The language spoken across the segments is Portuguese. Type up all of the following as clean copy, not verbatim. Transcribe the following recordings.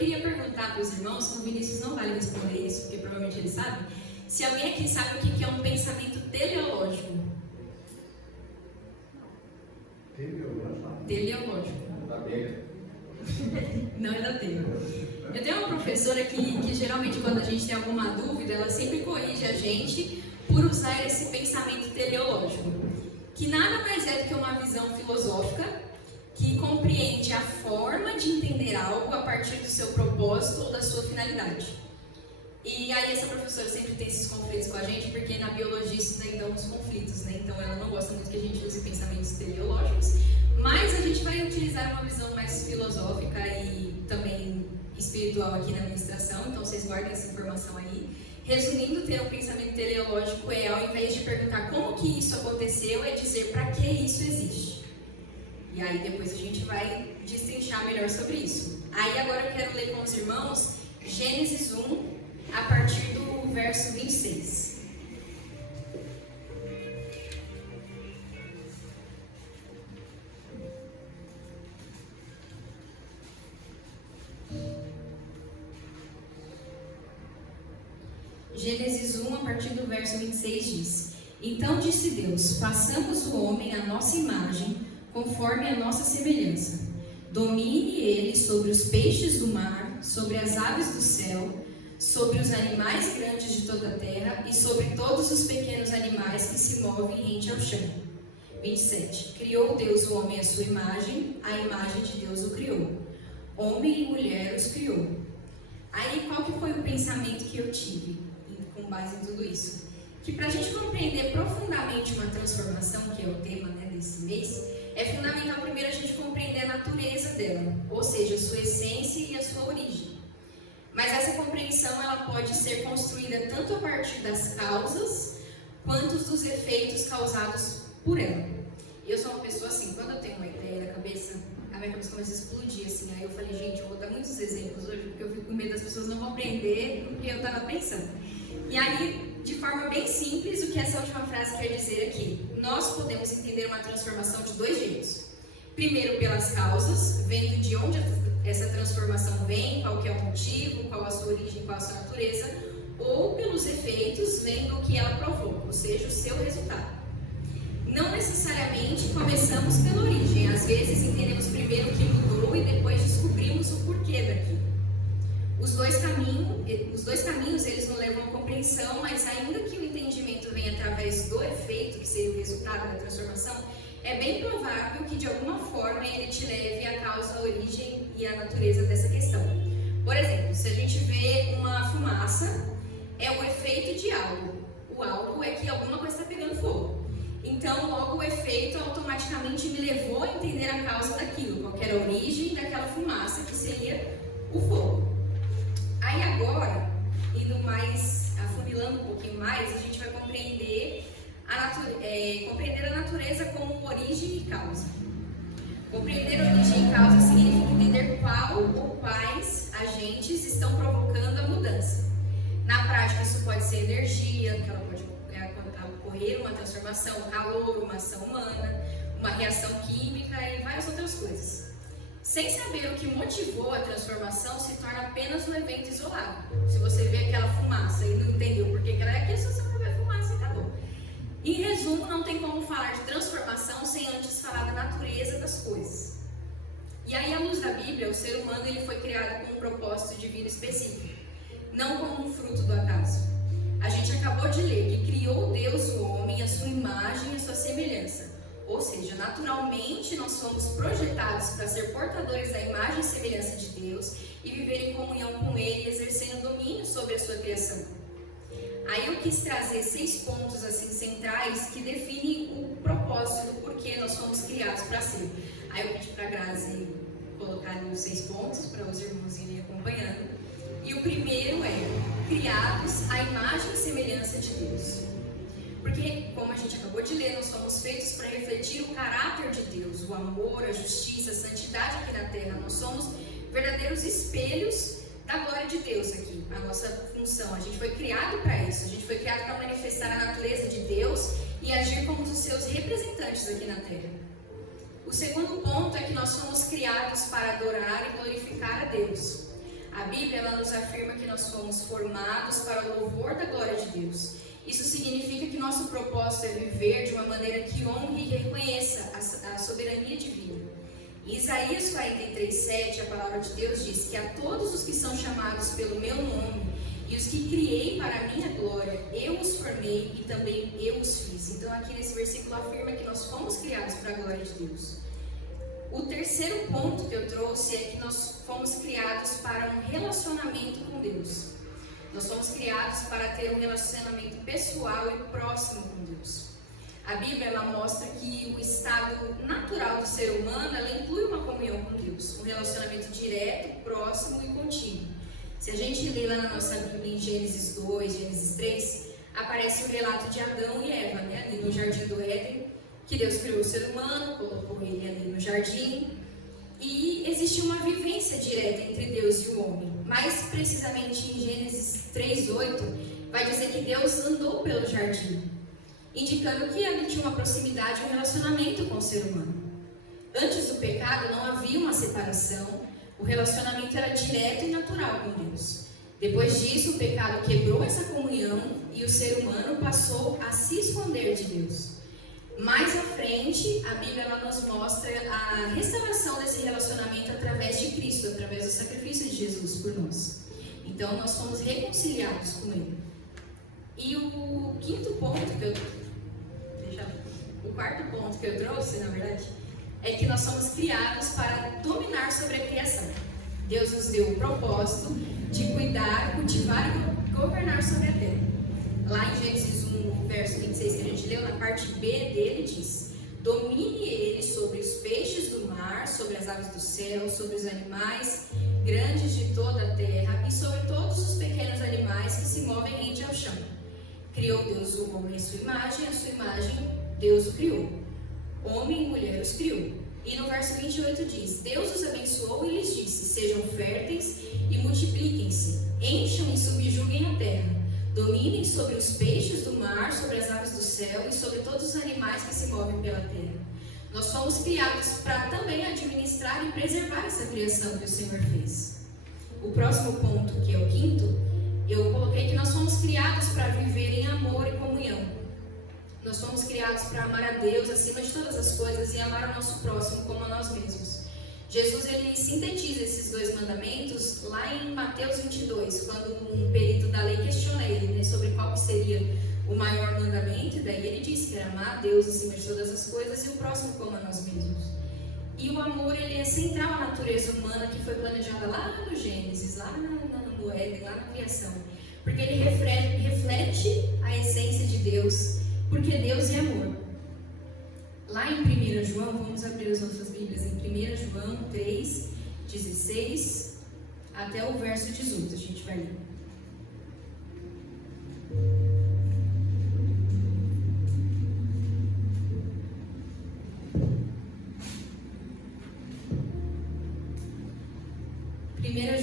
queria perguntar para os irmãos, o Vinícius não vai responder isso, porque provavelmente ele sabe, se alguém aqui sabe o que é um pensamento teleológico. Teleológico. Não é da telha. Eu tenho uma professora que geralmente quando a gente tem alguma dúvida, ela sempre corrige a gente por usar esse pensamento teleológico, que nada mais é do que uma visão filosófica que compreende a forma de entender algo a partir do seu propósito ou da sua finalidade. E aí essa professora sempre tem esses conflitos com a gente, porque na biologia isso daí dá uns conflitos, né? Então ela não gosta muito que a gente use pensamentos teleológicos, mas a gente vai utilizar uma visão mais filosófica e também espiritual aqui na administração, então vocês guardem essa informação aí. Resumindo, ter um pensamento teleológico é, ao invés de perguntar como que isso aconteceu, é dizer para que isso existe. E aí depois a gente vai destrinchar melhor sobre isso. Aí agora eu quero ler com os irmãos Gênesis 1, a partir do verso 26. Gênesis 1, a partir do verso 26 diz: Então disse Deus, façamos o homem à nossa imagem, conforme a nossa semelhança. Domine ele sobre os peixes do mar, sobre as aves do céu, sobre os animais grandes de toda a terra e sobre todos os pequenos animais que se movem rente ao chão. 27. Criou Deus o homem à sua imagem, a imagem de Deus o criou. Homem e mulher os criou. Aí qual que foi o pensamento que eu tive com base em tudo isso? Que para a gente compreender profundamente uma transformação, que é o tema, né, desse mês, é fundamental primeiro a gente compreender a natureza dela, ou seja, a sua essência e a sua origem. Mas essa compreensão ela pode ser construída tanto a partir das causas quanto dos efeitos causados por ela. Eu sou uma pessoa assim, quando eu tenho uma ideia na cabeça, a minha cabeça começa a explodir assim. Aí eu falei, gente, eu vou dar muitos exemplos hoje porque eu fico com medo das pessoas não compreender o que eu estava pensando. E aí, de forma bem simples, o que essa última frase quer dizer aqui? Nós podemos entender uma transformação de dois jeitos. Primeiro, pelas causas, vendo de onde essa transformação vem, qual que é o motivo, qual a sua origem, qual a sua natureza, ou pelos efeitos, vendo o que ela provoca, ou seja, o seu resultado. Não necessariamente começamos pela origem, às vezes entendemos primeiro o que mudou e depois descobrimos o porquê daquilo. Os dois caminhos eles não levam à compreensão, mas ainda que o entendimento venha através do efeito, que seria o resultado da transformação, é bem provável que de alguma forma ele te leve à causa, a origem e a natureza dessa questão. Por exemplo, se a gente vê uma fumaça, é o efeito de algo. O algo é que alguma coisa está pegando fogo. Então, logo o efeito automaticamente me levou a entender a causa daquilo, qual era a origem daquela fumaça, que seria o fogo. Aí agora, indo mais, afunilando um pouquinho mais, a gente vai compreender a natureza como origem e causa. Compreender origem e causa significa entender qual ou quais agentes estão provocando a mudança. Na prática, isso pode ser energia, que ela pode ocorrer uma transformação, calor, uma ação humana, uma reação química e várias outras coisas. Sem saber o que motivou a transformação, se torna apenas um evento isolado. Se você vê aquela fumaça e não entendeu por que ela é aquilo, você só vê fumaça e acabou. Em resumo, não tem como falar de transformação sem antes falar da natureza das coisas. E aí, à luz da Bíblia, o ser humano ele foi criado com um propósito divino específico, não como um fruto do acaso. A gente acabou de ler que criou Deus o homem, a sua imagem e a sua semelhança. Ou seja, naturalmente nós fomos projetados para ser portadores da imagem e semelhança de Deus e viver em comunhão com Ele, exercendo domínio sobre a sua criação. Aí eu quis trazer 6 pontos assim centrais que definem o propósito do porquê nós fomos criados para ser. Aí eu pedi para a Grazi colocar ali os 6 pontos para os irmãos irem acompanhando. E o primeiro é criados à imagem e semelhança de Deus. Porque, como a gente acabou de ler, nós somos feitos para refletir o caráter de Deus, o amor, a justiça, a santidade aqui na terra. Nós somos verdadeiros espelhos da glória de Deus aqui, a nossa função. A gente foi criado para isso, a gente foi criado para manifestar a natureza de Deus e agir como os seus representantes aqui na terra. O segundo ponto é que nós somos criados para adorar e glorificar a Deus. A Bíblia ela nos afirma que nós fomos formados para o louvor da glória de Deus. Isso significa que nosso propósito é viver de uma maneira que honre e reconheça a soberania divina. Em Isaías 43:7, a palavra de Deus diz que a todos os que são chamados pelo meu nome e os que criei para a minha glória, eu os formei e também eu os fiz. Então aqui nesse versículo afirma que nós fomos criados para a glória de Deus. O terceiro ponto que eu trouxe é que nós fomos criados para um relacionamento com Deus. Nós fomos criados para ter um relacionamento pessoal e próximo com Deus. A Bíblia ela mostra que o estado natural do ser humano ela inclui uma comunhão com Deus, um relacionamento direto, próximo e contínuo. Se a gente ler lá na nossa Bíblia em Gênesis 2, Gênesis 3, aparece o relato de Adão e Eva, né, ali no Jardim do Éden, que Deus criou o ser humano, colocou ele ali no jardim, e existe uma vivência direta entre Deus e o homem. Mais precisamente em Gênesis 3:8, vai dizer que Deus andou pelo jardim, indicando que ali tinha uma proximidade, um relacionamento com o ser humano. Antes do pecado não havia uma separação, o relacionamento era direto e natural com Deus. Depois disso, o pecado quebrou essa comunhão e o ser humano passou a se esconder de Deus. Mais à frente, a Bíblia ela nos mostra a restauração desse relacionamento através de Cristo, através do sacrifício de Jesus por nós. Então, nós fomos reconciliados com Ele. E o quarto ponto que eu trouxe, na verdade, é que nós somos criados para dominar sobre a criação. Deus nos deu o propósito de cuidar, cultivar e governar sobre a terra. Lá em Gênesis 1, verso 26 que a gente leu, na parte B dele diz: domine ele sobre os peixes do mar, sobre as aves do céu, sobre os animais grandes de toda a terra e sobre todos os pequenos animais que se movem rente ao chão. Criou Deus o homem à sua imagem Deus o criou. Homem e mulher os criou. E no verso 28 diz: Deus os abençoou e lhes disse: sejam férteis e multipliquem-se, encham e subjuguem a terra. Dominem sobre os peixes do mar, sobre as aves do céu e sobre todos os animais que se movem pela terra. Nós fomos criados para também administrar e preservar essa criação que o Senhor fez. O próximo ponto, que é o quinto, eu coloquei que nós fomos criados para viver em amor e comunhão. Nós fomos criados para amar a Deus acima de todas as coisas e amar o nosso próximo como a nós mesmos. Jesus ele sintetiza esses dois mandamentos lá em Mateus 22, quando um perito da lei questiona ele, né, sobre qual seria o maior mandamento, e daí ele disse que era amar a Deus acima de todas as coisas e o próximo como a nós mesmos. E o amor ele é central à natureza humana que foi planejada lá no Gênesis, lá no Éden, lá na criação, porque ele reflete a essência de Deus, porque Deus é amor. Lá em 1 João, vamos abrir as nossas Bíblias em 1 João 3, 16 até o verso 18, a gente vai ler.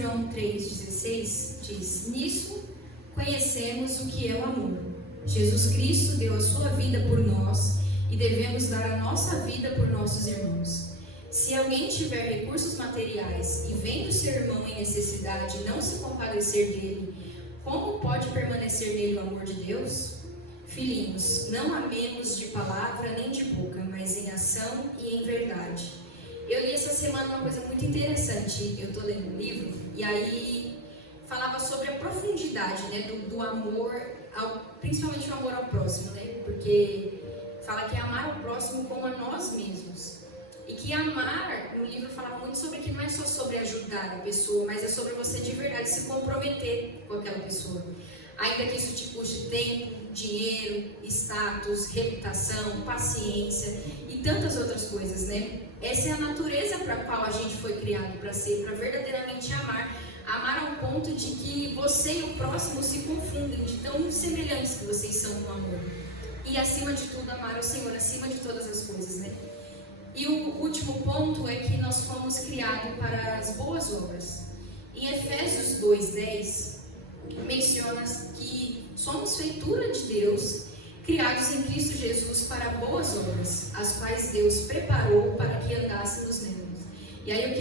João 3,16 diz: nisso conhecemos o que é o amor. Jesus Cristo deu a sua vida por nós e devemos dar a nossa vida por nossos irmãos. Se alguém tiver recursos materiais e vendo seu irmão em necessidade e não se compadecer dele, como pode permanecer nele o amor de Deus? Filhinhos, não amemos de palavra nem de boca, mas em ação e em verdade. Eu li essa semana uma coisa muito interessante. Eu estou lendo um livro e aí falava sobre a profundidade, né, do amor, principalmente o amor ao próximo, né? Porque fala que é amar ao próximo como a nós mesmos. E que amar, no livro falava muito sobre que não é só sobre ajudar a pessoa, mas é sobre você de verdade se comprometer com aquela pessoa. Ainda que isso te custe tempo, dinheiro, status, reputação, paciência e tantas outras coisas, né? Essa é a natureza para a qual a gente foi criado para ser, para verdadeiramente amar. Amar ao ponto de que você e o próximo se confundem, de tão semelhantes que vocês são no amor. E acima de tudo, amar o Senhor, acima de todas as coisas, né? E o último ponto é que nós fomos criados para as boas obras. Em Efésios 2:10, menciona que somos feitura de Deus, criados em Cristo Jesus para boas obras, as quais Deus preparou para que andássemos nelas. E aí eu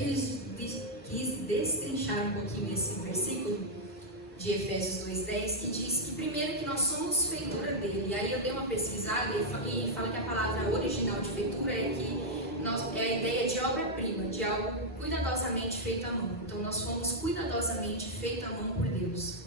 quis quis destrinchar um pouquinho esse versículo de Efésios 2:10, que diz que primeiro que nós somos feitura dele. E aí eu dei uma pesquisada e fala que a palavra original de feitura é a ideia de obra-prima, de algo cuidadosamente feito à mão. Então nós fomos cuidadosamente feito à mão por Deus.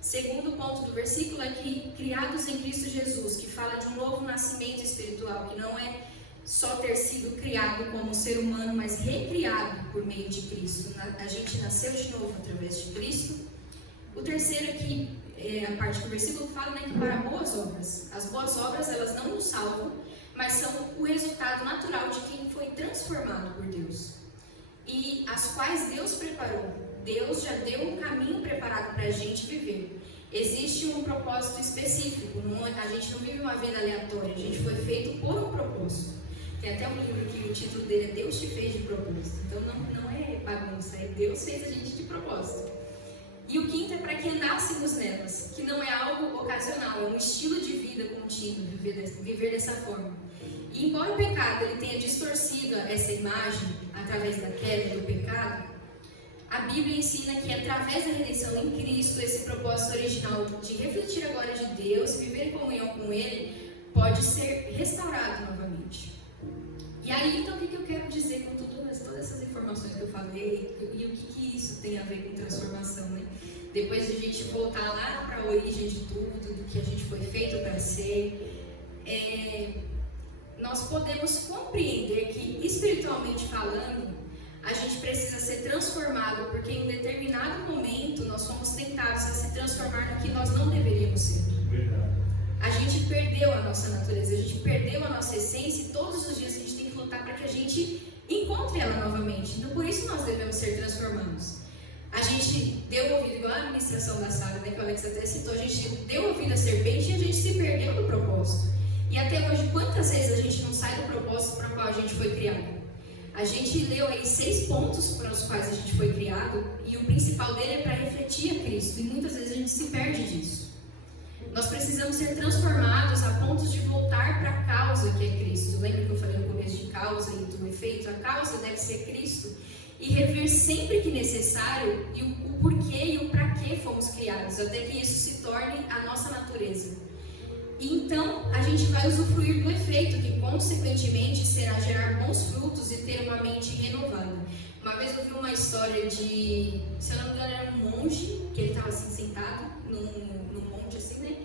Segundo ponto do versículo é que criados em Cristo Jesus, que fala de um novo nascimento espiritual, que não é só ter sido criado como ser humano, mas recriado por meio de Cristo. A gente nasceu de novo através de Cristo. O terceiro aqui, a parte do versículo fala, né, que para boas obras. As boas obras, elas não nos salvam, mas são o resultado natural de quem foi transformado por Deus. E as quais Deus preparou. Deus já deu um caminho preparado para a gente viver. Existe um propósito específico. A gente não vive uma vida aleatória. A gente foi feito por um propósito. Tem até um livro que o título dele é Deus te fez de propósito. Então não é bagunça, é Deus fez a gente de propósito. E o quinto é para que andássemos nelas, que não é algo ocasional, é um estilo de vida contínuo, viver dessa forma. E embora o pecado ele tenha distorcido essa imagem através da queda do pecado, a Bíblia ensina que através da redenção em Cristo, esse propósito original de refletir a glória de Deus, viver em comunhão com Ele, pode ser restaurado novamente. E aí, então, o que eu quero dizer com todas essas informações que eu falei e o que isso tem a ver com transformação, né? Depois de a gente voltar lá para a origem de tudo, do que a gente foi feito para ser, nós podemos compreender que, espiritualmente falando, a gente precisa ser transformado, porque em um determinado momento nós fomos tentados a se transformar no que nós não deveríamos ser. Verdade. A gente perdeu a nossa natureza, a gente perdeu a nossa essência e todos os dias a gente tem que lutar para que a gente encontre ela novamente. Então, por isso nós devemos ser transformados. A gente deu ouvido, igual a administração da Sara, né, que o Alex até citou, a gente deu ouvido à serpente e a gente se perdeu do propósito. E até hoje, quantas vezes a gente não sai do propósito para o qual a gente foi criado? A gente leu aí 6 pontos para os quais a gente foi criado, e o principal dele é para refletir a Cristo, e muitas vezes a gente se perde disso. Nós precisamos ser transformados a ponto de voltar para a causa que é Cristo. Lembra que eu falei no começo de causa e do efeito? A causa deve ser Cristo. E rever sempre que necessário e o porquê e o para que fomos criados, até que isso se torne a nossa natureza. E então a gente vai usufruir do efeito, que consequentemente será gerar bons frutos e ter uma mente renovada. Uma vez eu vi uma história de, se eu não me engano, era um monge, que ele estava assim sentado num monte assim, né?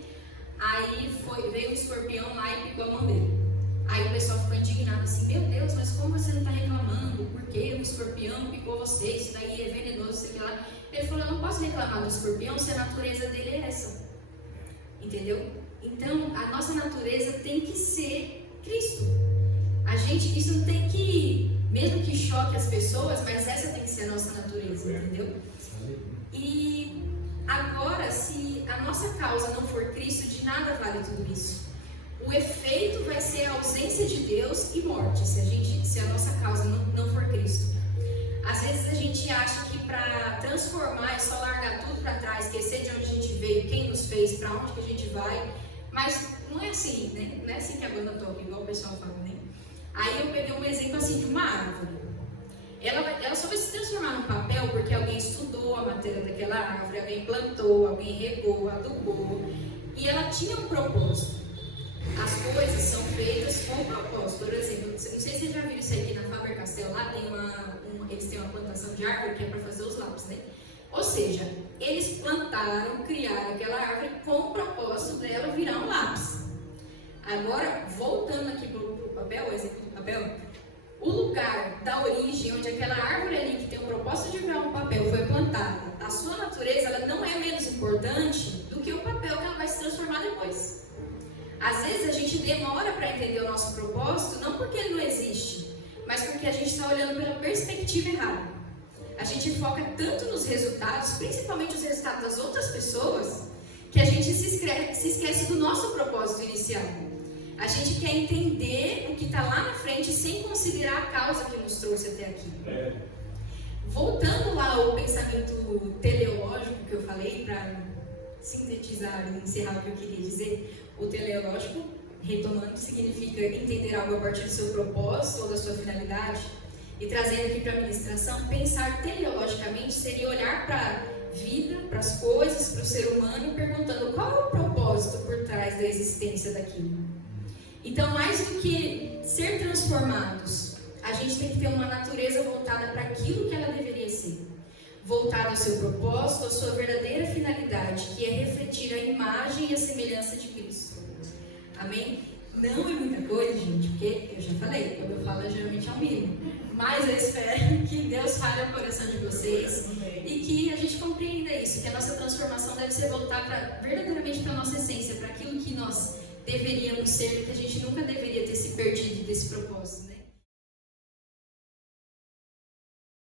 Aí veio um escorpião lá e picou a mão dele. Aí o pessoal ficou indignado assim, meu Deus, mas como você não está reclamando? Por que o escorpião picou você? Isso daí é venenoso, sei lá. Ele falou, eu não posso reclamar do escorpião se a natureza dele é essa. Entendeu? Então, a nossa natureza tem que ser Cristo. Isso tem que, mesmo que choque as pessoas, mas essa tem que ser a nossa natureza, entendeu? E agora, se a nossa causa não for Cristo, de nada vale tudo isso. O efeito vai ser a ausência de Deus e morte, se a nossa causa não for Cristo. Às vezes a gente acha que para transformar é só largar tudo para trás, esquecer de onde a gente veio, quem nos fez, para onde que a gente vai. Mas não é assim, né? Não é assim que a banda toca, igual o pessoal fala, né? Aí eu peguei um exemplo assim de uma árvore. Ela só vai se transformar num papel porque alguém estudou a matéria daquela árvore, alguém plantou, alguém regou, adubou. E ela tinha um propósito. As coisas são feitas com propósito. Por exemplo, não sei se vocês já viram isso aqui na Faber-Castell, lá tem eles têm uma plantação de árvore que é para fazer os lápis, né? Ou seja, eles plantaram, criaram aquela árvore com o propósito dela virar um lápis. Agora, voltando aqui para o papel, o exemplo do papel, o lugar da origem, onde aquela árvore ali que tem o propósito de virar um papel foi plantada, a sua natureza ela não é menos importante do que o papel que ela vai se transformar depois. Às vezes a gente demora para entender o nosso propósito, não porque ele não existe, mas porque a gente está olhando pela perspectiva errada. A gente foca tanto nos resultados, principalmente os resultados das outras pessoas, que a gente se esquece do nosso propósito inicial. A gente quer entender o que está lá na frente sem considerar a causa que nos trouxe até aqui. Voltando lá ao pensamento teleológico que eu falei, para sintetizar e encerrar o que eu queria dizer, o teleológico, retomando, significa entender algo a partir do seu propósito ou da sua finalidade. E trazendo aqui para a ministração, pensar teleologicamente seria olhar para a vida, para as coisas, para o ser humano, perguntando qual é o propósito por trás da existência daquilo. Então, mais do que ser transformados, a gente tem que ter uma natureza voltada para aquilo que ela deveria ser. Voltada ao seu propósito, à sua verdadeira finalidade, que é refletir a imagem e a semelhança de Cristo. Amém? Não é muita coisa, gente, porque eu já falei, quando eu falo, geralmente é o mínimo. Mas eu espero que Deus fale ao coração de vocês e que a gente compreenda isso, que a nossa transformação deve ser voltar verdadeiramente para a nossa essência, para aquilo que nós deveríamos ser e que a gente nunca deveria ter se perdido desse propósito, né?